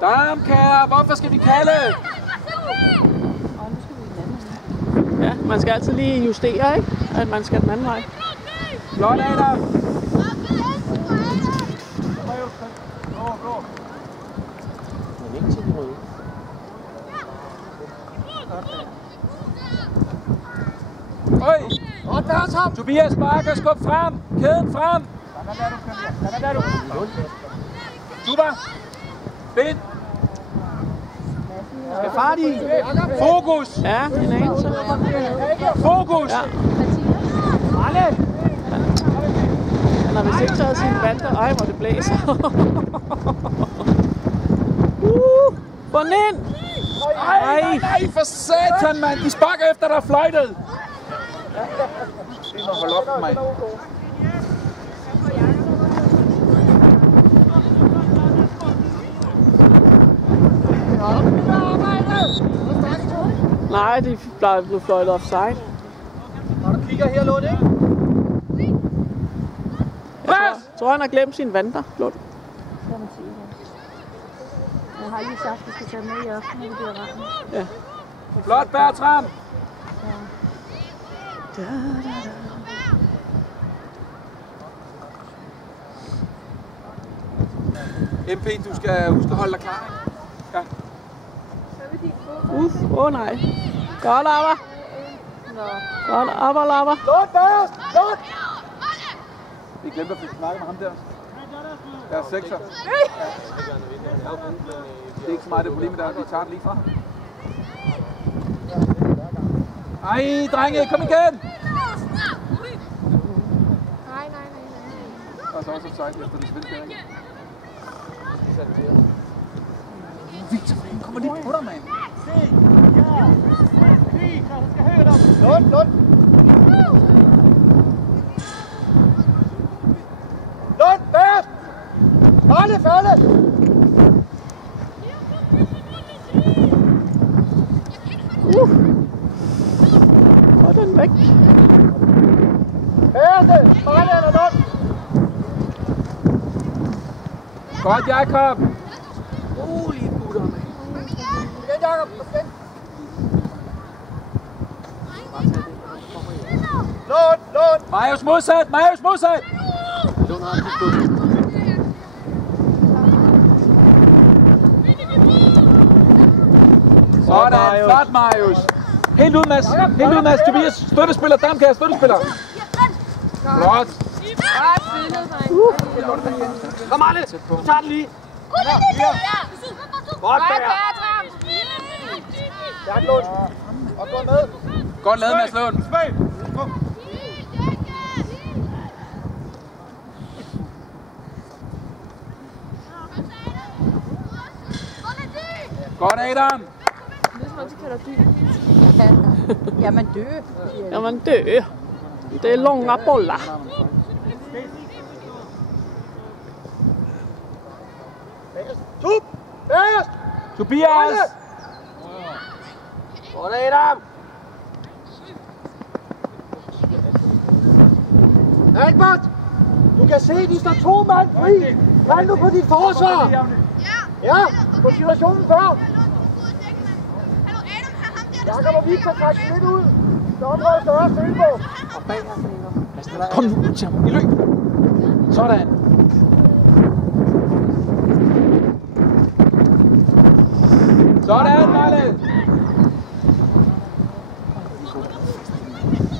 Damkær, hvorfor skal vi kalde? Ja, man skal altid lige justere, ikke? At man skal den anden vej. Flot, Adam. Øj! Tobias Bakker, skub frem! Kæden frem! Super! Bind! Skal fart i! Fokus! Ja, en anelse. Fokus! Ja. Han har vist ikke taget sine vanter. Ej, hvor det blæser. Få den ind! Nej, for satan, mand! De sparker efter, der er fløjtet! Det må holde op, mand. Nej, de blev fløjtet offside. Når du kigger her, Lund, ikke? Jeg tror, han har glemt sine vanter, Lund. Jeg har lige sagt, at vi skal tage med i aften, når det bliver regn. Ja. Flot, Bertram! MP, du skal huske at holde dig klar. Ja. Åh nej. Godt, Abba. Godt, Abba, Labba. Lund, Bærs! Lund! Vi glemte at få snakket med ham der. Der er 6'er. Det er ikke så meget det problem, der vi tager det lige fra. Ej, drenge, kom igen! Nej. Der er så også offside efter det svenske, ikke? Victor, hvordan kommer lidt på dig, mand? Lund! Lund, Bærs! Falde! Og den væk. Bærste! Falde eller Lund! Godt, Jakob! Rolig, gutter, mand. Igen, Jakob! Igen! Lund! Marius modsat! Lund har den. Sådan, flot, Marius. Helt ud, Mads. Tobias, støttespiller, Damkær, støttespiller. Flot. Kom, Arne. Du tager den lige. Godt, Bertram. Stærk, Lund. Og gå med. Godt lavet, Mads Lund. Godt, Adam. Jamen dø. Jamen dø. Det är långa bollar. Tobias! Godt, Adam. Albert! Du kan se, de står 2 mand fri. Kald nu på dit forsvar. Ja, på situationen før. Jakob og Victor trækker lidt ud. Der er større stille på. Og bag her, kom nu ud til ham. I løb. Sådan. Sådan, Marle.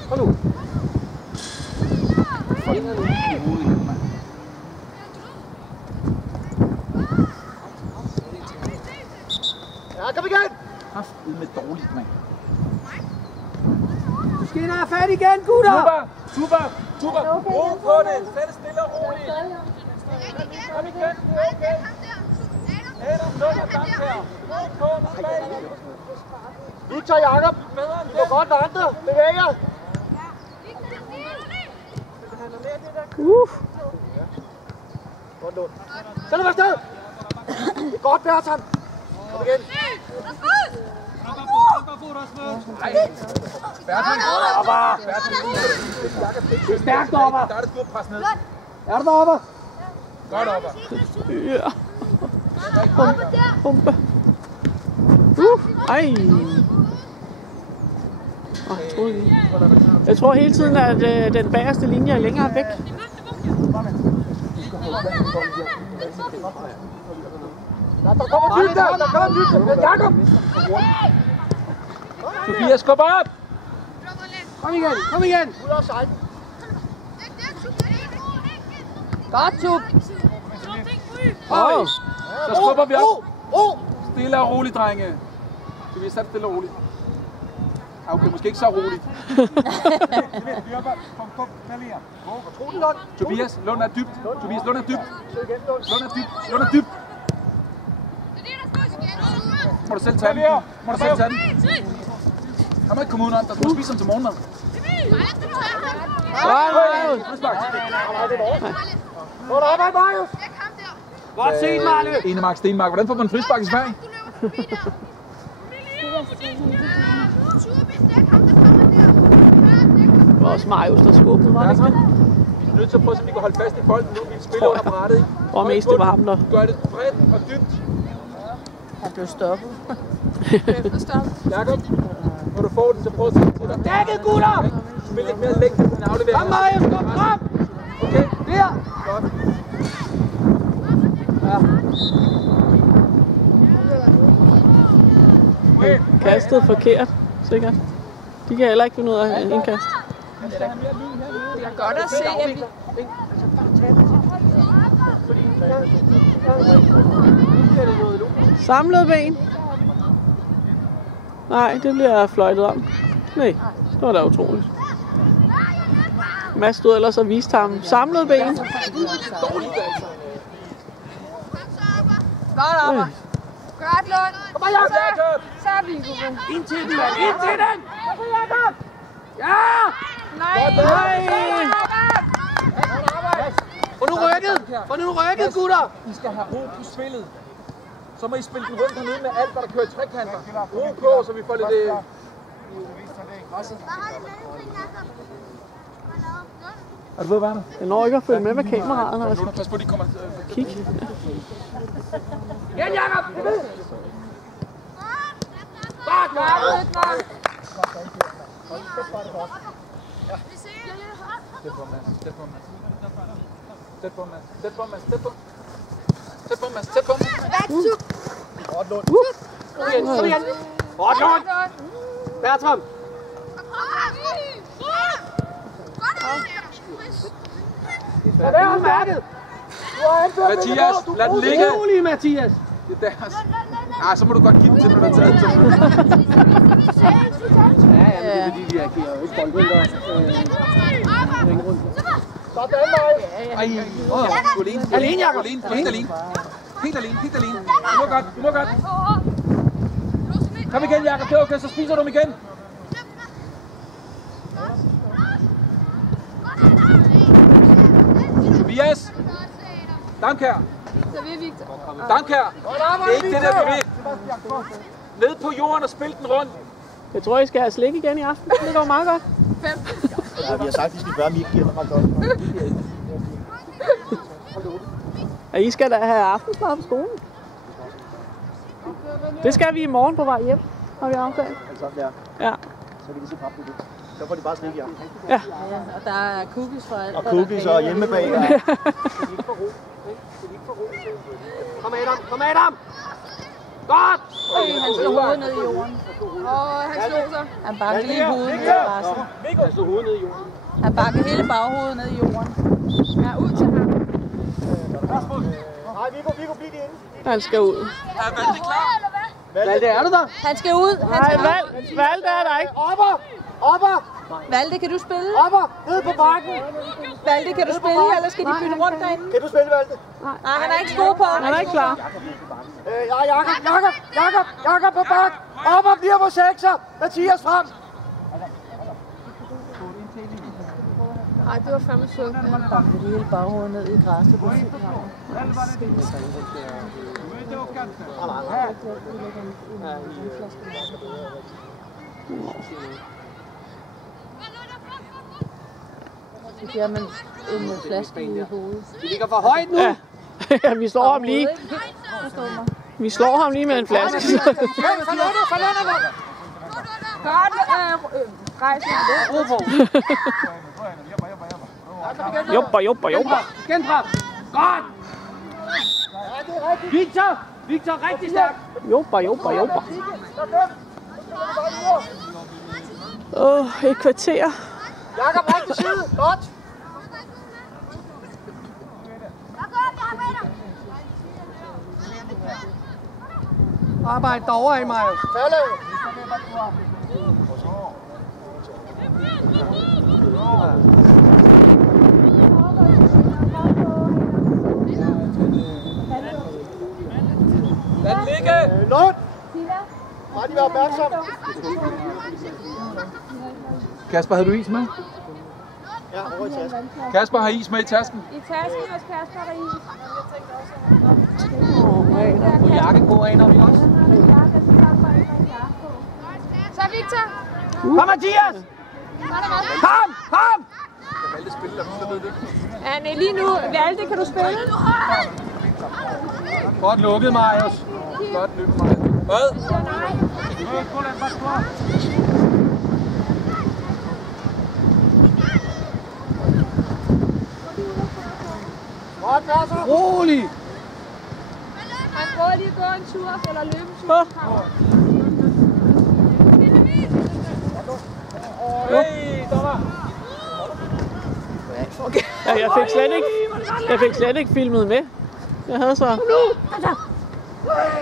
Kom nu. Ja, kom igen. Ud med dårligt, mand. Du skal ind og have fat igen, gutter! Super! Ro på det! Sæt stille og roligt! Kom igen, det er okay! Adam, Lund og Damkær! Ro på, nu bag! Victor og Jakob! I må godt vandre! Bevæg jer! Godt, Lund! Så er det afsted! Det er godt, Bertram! Kom igen! Nej! Bertram! Det er stærkt, Opper! Der er det stort pres ned. Er du deroppe? Godt op. Ja. Humpe. Ej. Jeg tror hele tiden, at den bagerste linje er længere væk. Der kommer dybt der! Der kommer dybt! Jakob! Tobias, skub op! Kom igen! Kom igen! Godt, Tub! Så skubber vi op. Stille og roligt, drenge. Tobias, sat stille og roligt. Okay, måske ikke så roligt. Tobias, Lund er dybt. Tobias, Lund er dybt. Lund er dybt. Lund er dybt. Må du selv tage den? Må du selv tage den? Han må ikke komme udenom. Der skal du spise dem til morgenmad. Godt arbejde, Marius! Godt set, Marle! Enemark, Stenmark. Hvordan får man en frispark i Sverige? Det var også Marius, der skubbede, var det ikke? Vi er nødt til at prøve, så vi kan holde fast i bolden nu. Vi spiller under brættet. Og mest det var ham, der... Gør det bredt og dybt. Han blev stoppet. Jakob, når du får den, så prøv at sætte til dig. Dækket, gutter! Spil lidt mere længde på din aflevering. Kom, Marius, kom frem! Okay, Der! godt. Kastet forkert, sikkert. De kan heller ikke finde ud af en indkast. Det er godt at se, at vi... Samlet ben. Nej, det bliver fløjtet om. Nej, det var da utroligt. Mads stod ellers og viste ham samlet ben. Godt op. Godt, Lund. Kom her, Jakob! Så er vi gode. Ind til den, mand! Ind til den! Kom her, Jakob! Ja! Nej! Få nu rykket! Få nu rykket, gutter! I skal have ro på spillet. Så må I spille den rundt hernede med alt, hvad der kører i trekanter. Ro på, så vi får lidt... Er du ved, hvad er der? Jeg når ikke at følge med kameraet, når jeg skal Pas på, de kommer... kigge. Igen, Jakob! Godt, Jakob! Tæt på, Mads. Tæt på, Mads. Tæt på, Mads. Tæt på, Mads. Tæt på. Tæt på, Mads. Tæt på. Godt, Lund. Kom igen, kom igen. Godt, Lund. Bertram. Hvad er det, mærket? Mathias, lad den ligge. Rolig, Mathias. Det er deres. Ah, så må du godt give den til, når du har taget den til. Ja, det er fordi, vi agerer jo ikke boldvinder. Sådan, Marius. Du er alene. Alene, Jakob. Du er helt alene. Helt alene, helt alene. Du må godt, du må godt. Kom igen, Jakob. Det er okay, så spiser du dem igen. Tobias. Dankær. Dankær. Det er ikke det, der vi vil. Ned på jorden og spil den rundt. Jeg tror, I skal have slik igen i aften. Det går meget godt. Ja, vi har sagt, at vi skal gøre, at vi ikke giver mig godt. Og I skal da have aftensmad på skolen. Det skal vi i morgen på vej hjem, har vi aftalt. Altså, ja. Ja. Så kan de se frem til det. Så får de bare slik i aften. Ja. Og der er cookies for alt. Og cookies og hjemmebag. Kom Adam, kom Adam! Godt! Han slog hovedet ned i jorden. Han slog sig. Han bankede lige hovedet ned i græsset. Han slog hovedet ned i jorden. Han bankede hele baghovedet ned i jorden. Ja, ud til ham. Nej, Viggo, bliv inde. Han skal ud. Er Valde klar? Valde, er du der? Han skal ud. Nej, Valde er der ikke. Opper! Opper! Valde, kan du spille? Opper! Ned på bakken! Valde, kan du spille, eller skal de bytte rundt derinde? Kan du spille, Valde? Nej, han er ikke sko på. Han er ikke klar. Jakob på bak! Opper bliver på sekser! Mathias frem! Nej, det var fandme sundt. Han bankede hele baghovedet ned i græsset. Så giver man en flaske i hovedet. De ligger for højt nu! Ja, Ja, vi slår ham lige. Vi slår ham lige med en flaske. Jobber. Gentrap. Godt. Victor, rigtig stærkt. Jobber. Et kvarter. Jakob, rigtig side. Godt. Arbejde derovre i Marius. Lad den ligge. Lund. Bare lige være opmærksom. Kasper, havde du is med? Ja, over i tasken. Kasper har is med i tasken. I tasken hos Kasper er der is. På jakke på aner vi også. Så Victor. Kom Mathias! Kom! Anne, lige nu, Valde, kan du spille? Godt lukket, Marius. Godt løbet, Marius. Hvad? Rolig! Han prøver lige at gå en tur, eller løbe en tur. Hey, dommer! Ja, jeg fik slet ikke filmet med. Jeg havde så...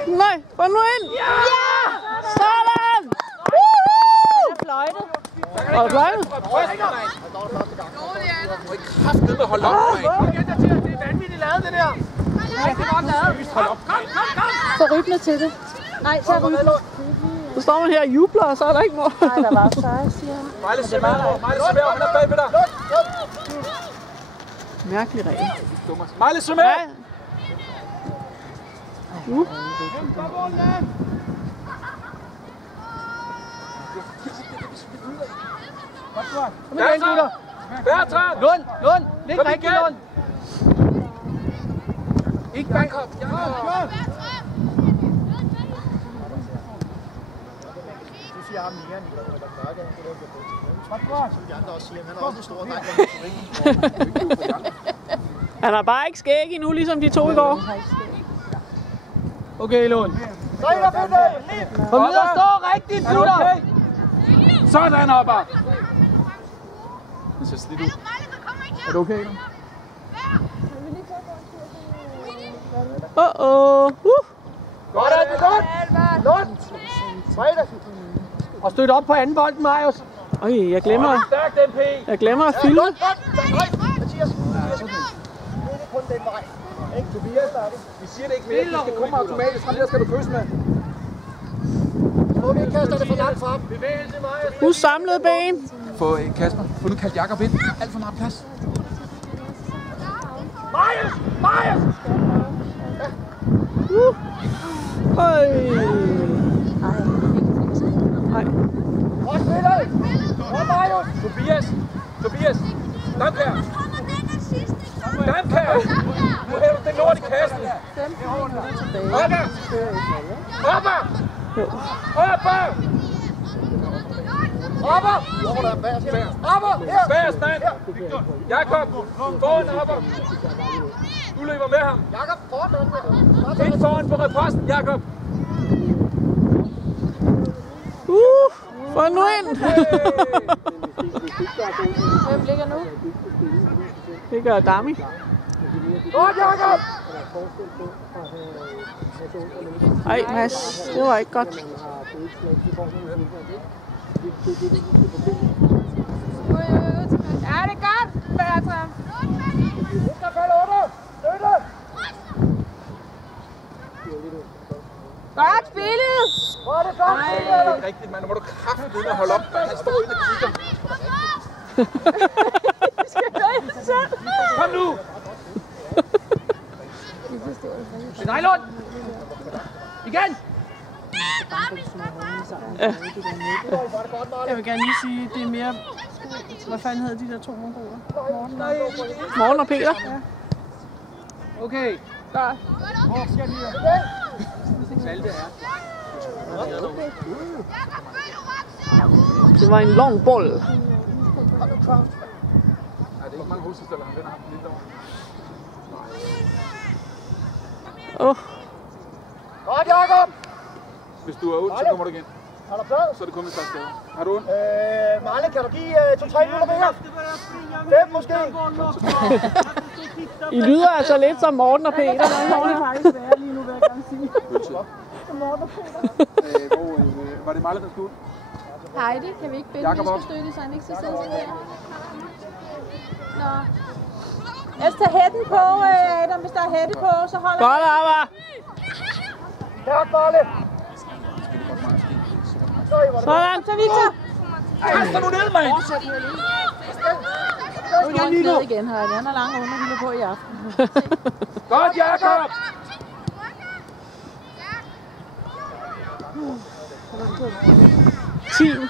Nej, få nu ind! Ja! Sådan! Fløjtet. Og fløjtet? Kraftedeme hold op, mand! Det er vanvittigt lavet, det der. Rigtig godt lavet. Hold op! Så rybner til det. Nej, så rybner. Så står man her og jubler, og så er der ikke noget. Nej, der var offside, siger han. Mejle Sømær, han er bagved dig. Mærkelig regel. Mejle Sømær! Ja. Bertrand! Lund. Læg rigtig, Lund. Ikke Jakob! Du siger ham mere, Nicolai, eller Mørke, han kan lave det på. Som de andre også siger, han er også en stor dreng. Han har bare ikke skæg endnu, ligesom de to i går. Okay, Lund. Kom ned og stå rigtigt, Peter. Sådan, Hopper! Det ser slidt ud. Er du okay, Lund? Godt, Lund. Fredag. Og støt op på anden bold, Marius. Øj, jeg glemmer at filme. Mathias, det er kun den vej. Ikke? Tobias, der er det. Vi siger det ikke mere, det skal komme automatisk. Ham der skal du kysse med. Må vi ikke kaste det for langt frem? Bevægelse, Marius. Husk samlede ben. Få Kasper, få nu kaldt Jakob ind. Alt for meget plads. Marius! Øj. Nej. Tobias! Damkær! Nu hæver du den lort i kassen! Hopper! Bærs, mand! Jakob! Foran Hopper! Du løber med ham! Jakob, foran. Ind foran på reposten, Jakob! Få nu ind! Hvem ligger nu? Det gør Dami. Godt, Jakob! Ej, Mads, det var ikke godt. Ja, det er godt, Bertram. Godt spillet! Det er ikke rigtigt, mand. Nu må du kraftedeme at holde op. Han står inde og kigger. Kom nu! Det er dig, Lund. Igen! Jeg vil gerne lige sige, det er mere... Hvad fanden hedder de der to mongoler? Morten og Peter? Ja. Okay, Godt. Det var en lang bold. Nej, det er ikke mange hovedstødstøller, han vinder ham lidt over. Godt, Jacob! Hvis du er ondt, så kommer du igen. Har du plads? Så er det kun med største skader. Har du ondt? Marle, kan du give 2-3 minutter mere? 5 måske? I lyder altså lidt som Morten og Peter. Det faktisk være lige nu, vil jeg gerne sige. Var det Marle, der skulle ud? Heidi, kan vi ikke binde viskestøtte, så han ikke skal sidde sådan der? Nå. Jeg skal have hætten på, Adam. Hvis der er hætte på, så holder Godt, Abba! Tak, Marle! Sådan. Så Victor! Kaster nu ned, mand! Nu er han glad igen, Heidi. Han har lange underhylder på i aften. Godt, Jacob! Ja.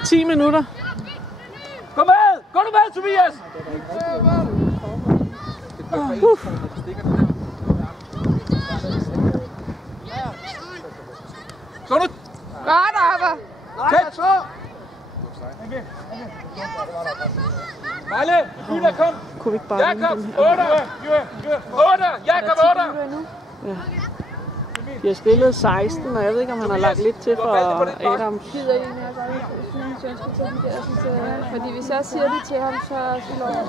10 minutter. Kom med! Gå nu med, Tobias! Gå nu! Godt, Abba! Tæt! Marle, Ida, kom! Kunne vi ikke bare vinde Jakob, den 8! her? 8! Jakob, 8! Ja. De har spillet 16, og jeg ved ikke, om han har lagt lidt til for Adams. Gider I med at gøre synes, jeg skal tage de der, fordi hvis jeg siger det til ham, så slår han.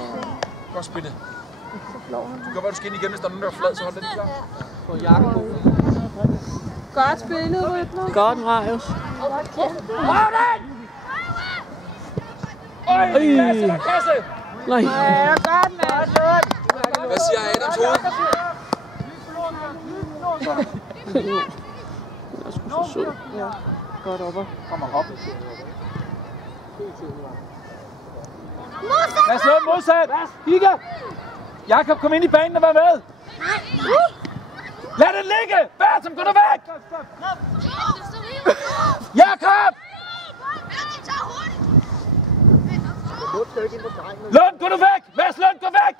Godt spillet. Så flår han. Du kan bare skinne igen, hvis der er nogen, der er flad, så hold den klar. Få Jakob på. Godt spillet, Rytner. Godt, Rajus. Øj, kasse, kasse! Nej. Ja, godt, mand. Hvad siger Adams hoved? Jeg er sgu så sød. Ja, godt oppe. Kom og hop. Lad os slå den modsat. Kigge. Jakob, kom ind i banen og vær med. Lad den ligge. Bertram, gå nu væk. Jakob! Lund, gå nu væk. Mads Lund, gå væk.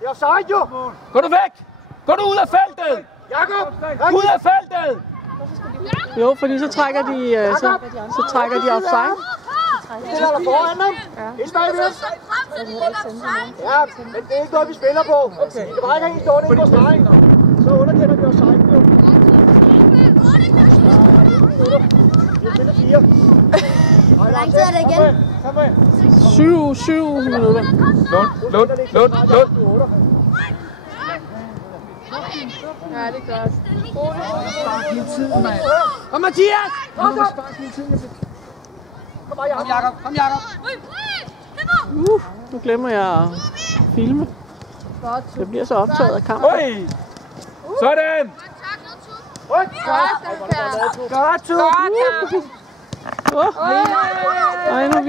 Det er sejt jo! Gå nu væk. Gå nu ud af feltet. Jakob! Ud af feltet. Jo, fordi så trækker de, så trækker de offside. Stiller der foran ham? Ind bagved. Ja, men det er ikke noget, vi spiller på. Okay. Det var ikke en stående ind på stregen. Så underkender vi os sejten jo. Vi har spillet 4. Hvor lang tid er det igen? 7 minutter. Lund. Ja, det er godt. Kom, Mathias! Kom, Jakob. Kom, Jakob. Nu glemmer jeg at filme. Det bliver så optaget af kampen. Oj. Sådan. Godt, Ej, nu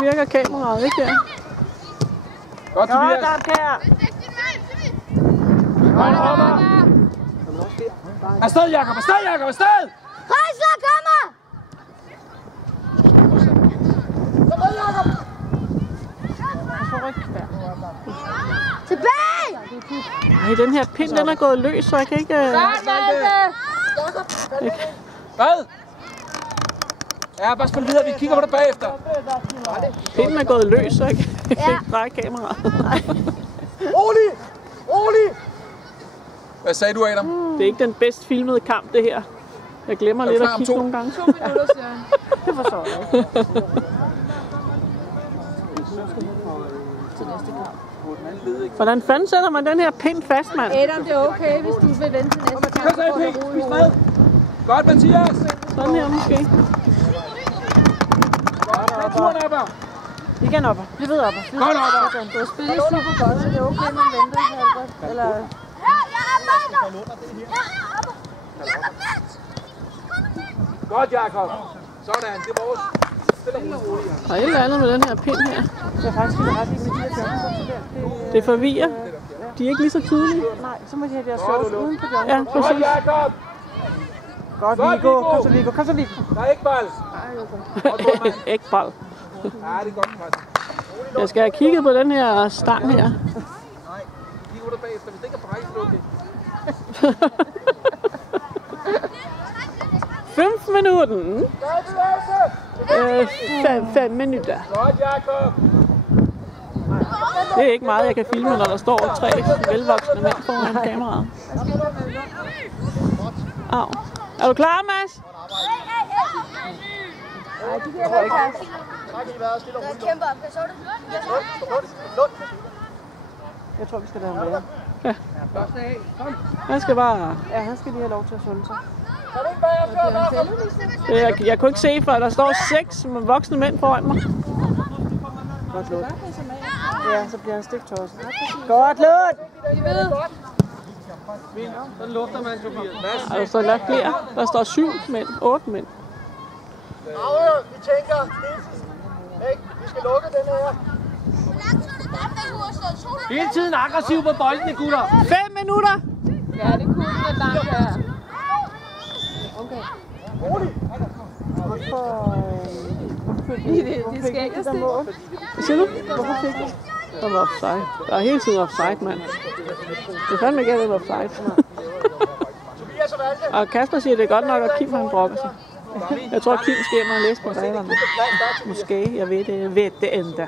virker kameraet, ikke der? Godt, Tobias. Afsted, Jakob. Afsted. Rejsler kommer! Tilbage! Ej, den her pind, den er gået løs, så jeg kan ikke... Hvad? Ja, bare spil videre. Vi kigger på det bagefter. Pinden er gået løs, så jeg kan ikke dreje kameraet. Rolig! Hvad sagde du, Adam? Det er ikke den bedst filmede kamp, det her. Jeg glemmer lidt at kigge nogle gange. 2 minutter, siger han. Det forstår jeg ikke. Hvordan fanden sætter man den her pind fast, mand? Adam, det er okay, hvis du vil vente til næste kamp. Kom så, Pink. Spis med. Godt, Mathias. Sådan her måske. Godt, turen op. Igen op. Vi ved op. Godt op. Du har spillet super godt, så det er okay, man venter. Eller... Godt, Jakob. Sådan, det er vores. Stille og roligt. Der er et eller andet med den her pind her. Det er faktisk ret i med de her jobber. Det forvirrer. De er ikke lige så tydelige. Nej, så må de have deres shorts uden på jobber. Ja, Godt, præcis. Jakob. Godt, Viggo. Kom så, Viggo. Der er ikke ball. Ikke ball. Ja, det er godt, faktisk. Jeg skal have kigget på den her stang her. Nej, kig ud der bagefter. Hvis det ikke er brækket, så er det okay. 5 minutter. 5 minutter. Godt, Jakob. Det er ikke meget, jeg kan filme, når der står 3 velvoksne mænd foran kameraet. Au. Er du klar, Mads? Nej, de kan ikke passe. Kæmpe op, så du? Jeg tror, vi skal lade ham være. Ja. Han skal bare... Ja, han skal lige have lov til at sunde sig. Jeg kunne ikke se, for der står 6 voksne mænd foran mig. Godt lort. Ja, så bliver han stiktosset. Godt lort! Så lufter man, Tobias. Der står lagt flere. Der står 7 mænd, 8 mænd. Afhør, vi tænker deltid. Vi skal lukke den her. Hele tiden aggressiv på boldene, gutter. 5 minutter! Ja, det kunne være langt her. Okay. Hvorfor skal ikke afsted? Hvad siger du? Hvorfor fik du? Der var offside. Der er hele tiden offside, mand. Det er fandme ikke, at det er offside. Og Kasper siger, det er godt nok, at Kim han brokker sig. Jeg tror, Kim skal hjem og læse på reglerne. Måske, jeg ved det. Jeg ved det endda.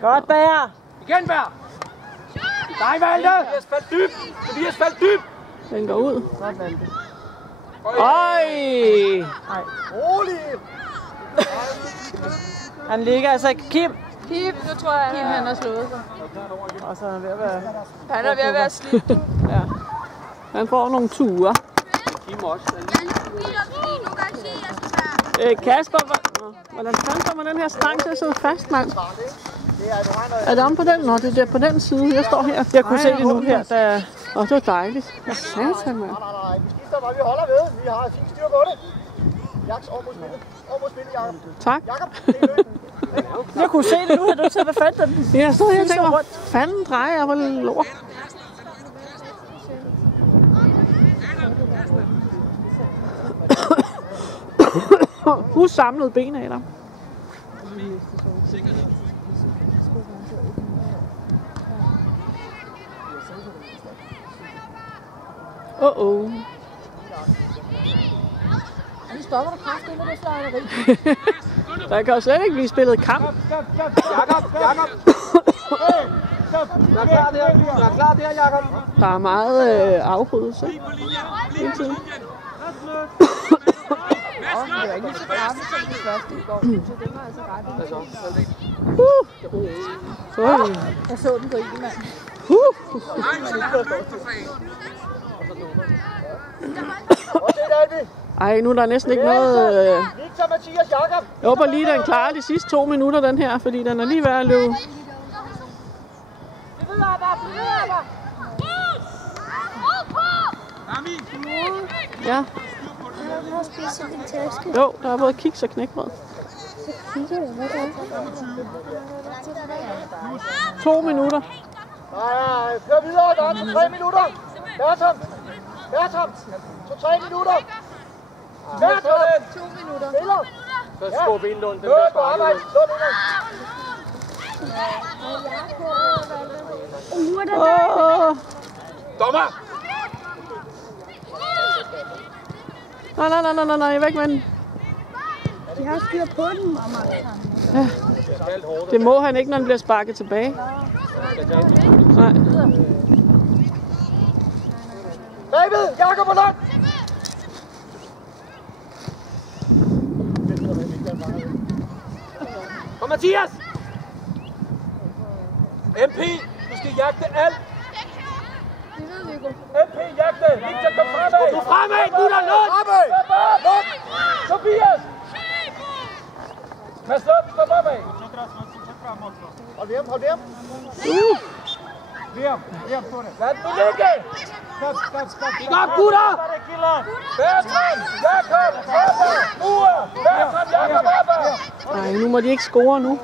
Godt, Bager! Igen, Bær. Nej, Valde. Tobias faldt dyb. Tobias faldt dyb. Den går ud. Godt, Valde. Øj! Rolig! Han ligger altså ikke. Kim! Kim, nu tror jeg, Kim, han har slået sig. Og så er han ved at være... Han er ved at være slidt. Ja. Han får nogle ture. Kim også. Kasper, hvordan fanden kommer den her stang til at sidde fast, mand? Er det om på den? Nå, det er der på den side. Jeg står her. Jeg kunne se det nu her. Åh, det var dejligt. Hvad satan, mand? Nej. Vi skifter bare, vi holder ved. Vi har fint styr på det. Jaks over mod spillet. Over mod spillet, Jakob. Tak. Jakob, det er løbet. Jeg kunne se det nu, at du til at fatte den. Jeg stod her og tænkte, hvor fanden drejer jeg på lort? Husk samlet ben af dig. Nu stopper du kraftigt med det fløjteri. Der kan jo slet ikke blive spillet kamp. Jakob. Jeg er klar der, Jakob. Der er meget afbrydelse hele tiden. Det var ikke lige så kraftigt som det første i går. Så det var altså ret. Jeg så den på en, mand. Ej, nu er der næsten ikke noget... Victor, Mathias, Jakob. Jeg håber lige, den klarer de sidste 2 minutter, den her, fordi den er lige ved at løbe. Ja. Jo, der er både kiks og knækbrød. 2 minutter. Nej, kør videre, der er 3 minutter. Bertram. 2-3 minutter. Bertram. 2 minutter. Spiller. Så skub ind, Lund. Den der sparket. Dommer! Nej, væk med den. De har styr på den, mamma. Ja. Det må han ikke, når han bliver sparket tilbage. Nej. David, Jakob og Lund. Kom, Mathias! MP, du skal jagte alt. Det ved Viggo. MP, jagte! Victor, kom fremad! Kom fremad, gutter! Lund! Lund! Tobias! Pas op, stop opad! Hold ved ham. Lad den ligge! Stop, gutter! Bertram! Jakob! Opad! Mure! Bertram! Jakob! Opad! Nej, nu må de ikke score nu.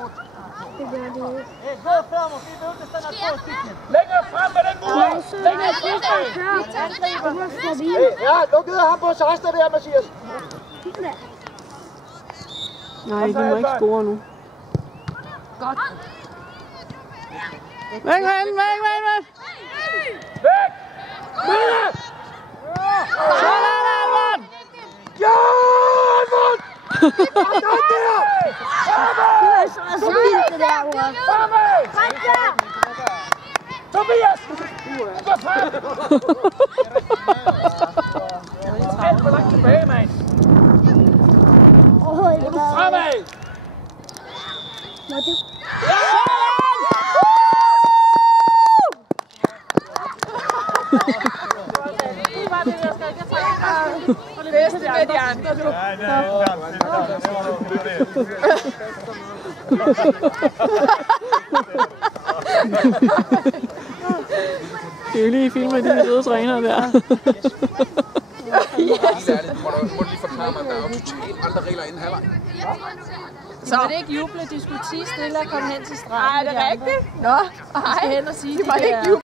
Længere frem med den mure! Længere frem! Ja, luk ned ham på 16 der, Mathias. Nej, de må ikke score nu. Godt. Væk! Væk! Mølle! så frem! Alt for langt tilbage, mand! Overhovedet ikke. Fremad! Må du? Bedste med de andre, du. Det er lige filme de røde træner der. Helt ærligt, må du lige forklare mig, at der er jo totalt andre regler inden halvleg. Så må det ikke juble, de skulle tige stille og komme hen til stregen. Nej, er det rigtigt? Nå, De skal hen og sige, det var ikke